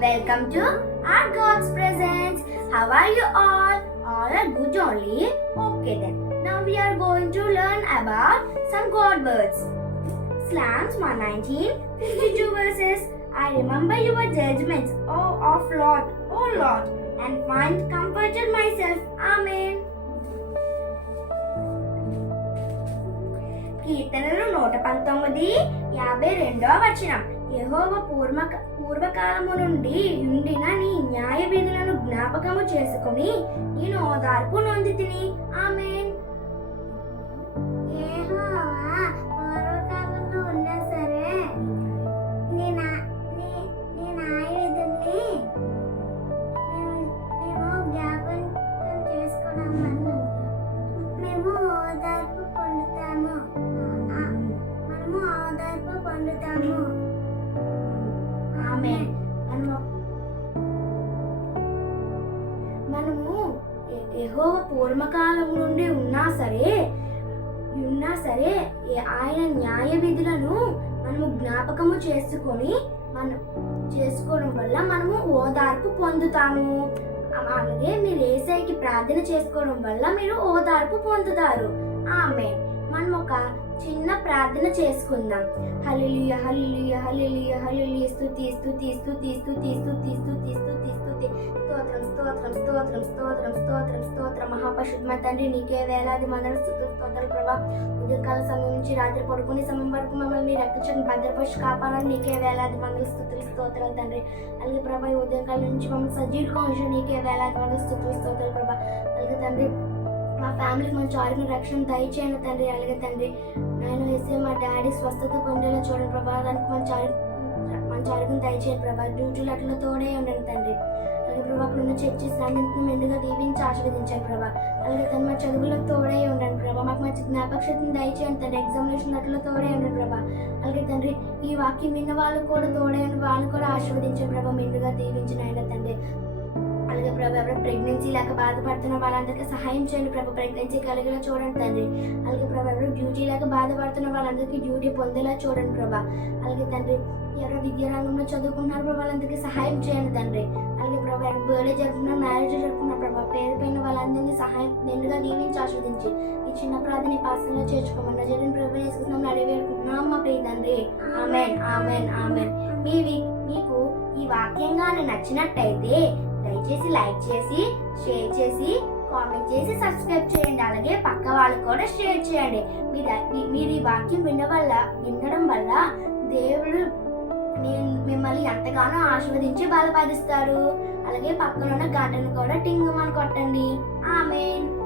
Welcome to our God's presence. How are you all? All are good only? Okay then. Now we are going to learn about some God words. Psalms 119, 52 verses. I remember your judgments, O of Lord, O Lord, and find comforted myself. Amen. కీర్తనలు నూట పంతొమ్మిది యాభై రెండవ వచనం. యహోవ పూర్వ పూర్వకాలము నుండి ఉండిన నీ న్యాయ విధులను జ్ఞాపకము చేసుకుని నేను ఓదార్పు నొంది తిని ఆమెన్ పొందుతాము ఆమె మనము మనము ఎ- పూర్వకాలం నుండి ఉన్నా సరే ఉన్నా సరే ఆయన న్యాయ విధులను మనము జ్ఞాపకము చేసుకొని మనం చేసుకోవడం వల్ల మనము ఓదార్పు పొందుతాము. అలాగే మీరు ఏసైకి ప్రార్థన చేసుకోవడం వల్ల మీరు ఓదార్పు పొందుతారు. ఆమె మనం ఒక చిన్న ప్రార్థన చేసుకుందాం. హలిలియ హలిలియ హలిలియ హల్లెలూయా. స్థుతి స్థుతి స్థుతి స్థుతి స్థుతి స్థుతి స్థుతి స్థుతి స్తోత్రం స్తోత్రం స్తోత్రం స్తోత్రం స్తోత్రం స్తోత్రం. మహాపశుద్ధ తండ్రి నీకే వేలాది మందల స్తుతులు స్తోత్రాలు ప్రభా. ఉదయకాల సమయం నుంచి రాత్రి పడుకునే సమయం వరకు మమ్మల్ని మీరు రక్షణ భద్రపరిచి కాపాడాలని నీకే వేలాది మందులు స్థుతులు స్తోత్రాలు తండ్రి. అలాగే ప్రభా ఉదయకాల నుంచి మమ్మల్ని సజీవులుగా ఉంచి నీకే వేలాది మందులు స్థుతులు స్తోత్రాలు ప్రభా. అలాగే తండ్రి మా ఫ్యామిలీకి మంచి ఆరోగ్య రక్షణ దయచేయండి తండ్రి. అలాగే తండ్రి నేను వేసే మా డాడీ స్వస్థత పొందేలా చూడండి ప్రభా. దానికి మంచి ఆరోగ్యం మంచి ఆరోగ్యం దయచేయండి ప్రభా. డ్యూటీలు అట్లా తోడే ఉండండి తండ్రి. అలాగే చర్చి సాయంత్రం మెండుగా దీవించి ఆశీర్వదించారు ప్రభా. అలాగే తను మా చదువులకు తోడై ఉండండి ప్రభా. మాకు మంచి జ్ఞాపకశక్తిని దయచేయండి తండ్రి ఎగ్జామినేషన్ అట్లా తోడై ఉండండి ప్రభా. అలాగే తండ్రి ఈ వాక్యం విన్న వాళ్ళు కూడా తోడే ఉండి వాళ్ళని కూడా ఆశీర్వదించే ప్రభా మెండుగా దీవించిన ఆయన తండ్రి. అలాగే ప్రభు ఎవరు ప్రెగ్నెన్సీ లేక బాధపడుతున్న వాళ్ళందరికీ సహాయం చేయండి ప్రభు. ప్రెగ్నెన్సీ కలిగేలా చూడండి తండ్రి. అలాగే ప్రభు ఎవరు డ్యూటీ లేక బాధపడుతున్న వాళ్ళందరికీ డ్యూటీ పొందేలా చూడండి ప్రభా. అలాగే తండ్రి ఎవరు విద్యా రంగంలో చదువుకుంటున్నారు వాళ్ళందరికీ సహాయం చేయండి తండ్రి. అలాగే బర్త్డే జరుపుకున్న మ్యారేజ్ జరుపుకున్న ప్రభా పేరు పైన వాళ్ళందరినీ సహాయం నిండుగా దీవించి ఆస్వాదించి ఈ చిన్న ప్రార్థన పాసంలో చేర్చుకోమన్న జరిగిన ప్రభు చేసుకున్నాం అడివేరుకుంటున్నాం మా ప్రియ తండ్రి. Amen amen amen. మీ మీకు ఈ వాక్యం నచ్చినట్టయితే దయచేసి లైక్ చేసి షేర్ చేసి కామెంట్ చేసి సబ్స్క్రైబ్ చేయండి. అలాగే పక్క వాళ్ళకు కూడా షేర్ చేయండి. మీరు ఈ వాక్యం వినడం వల్ల వినడం వల్ల దేవుడు మిమ్మల్ని ఎంతగానో ఆశీర్వదించి బలపరుస్తారు. అలాగే పక్కన ఉన్న గార్డెన్ కూడా టింగమని కొట్టండి. ఆమెన్.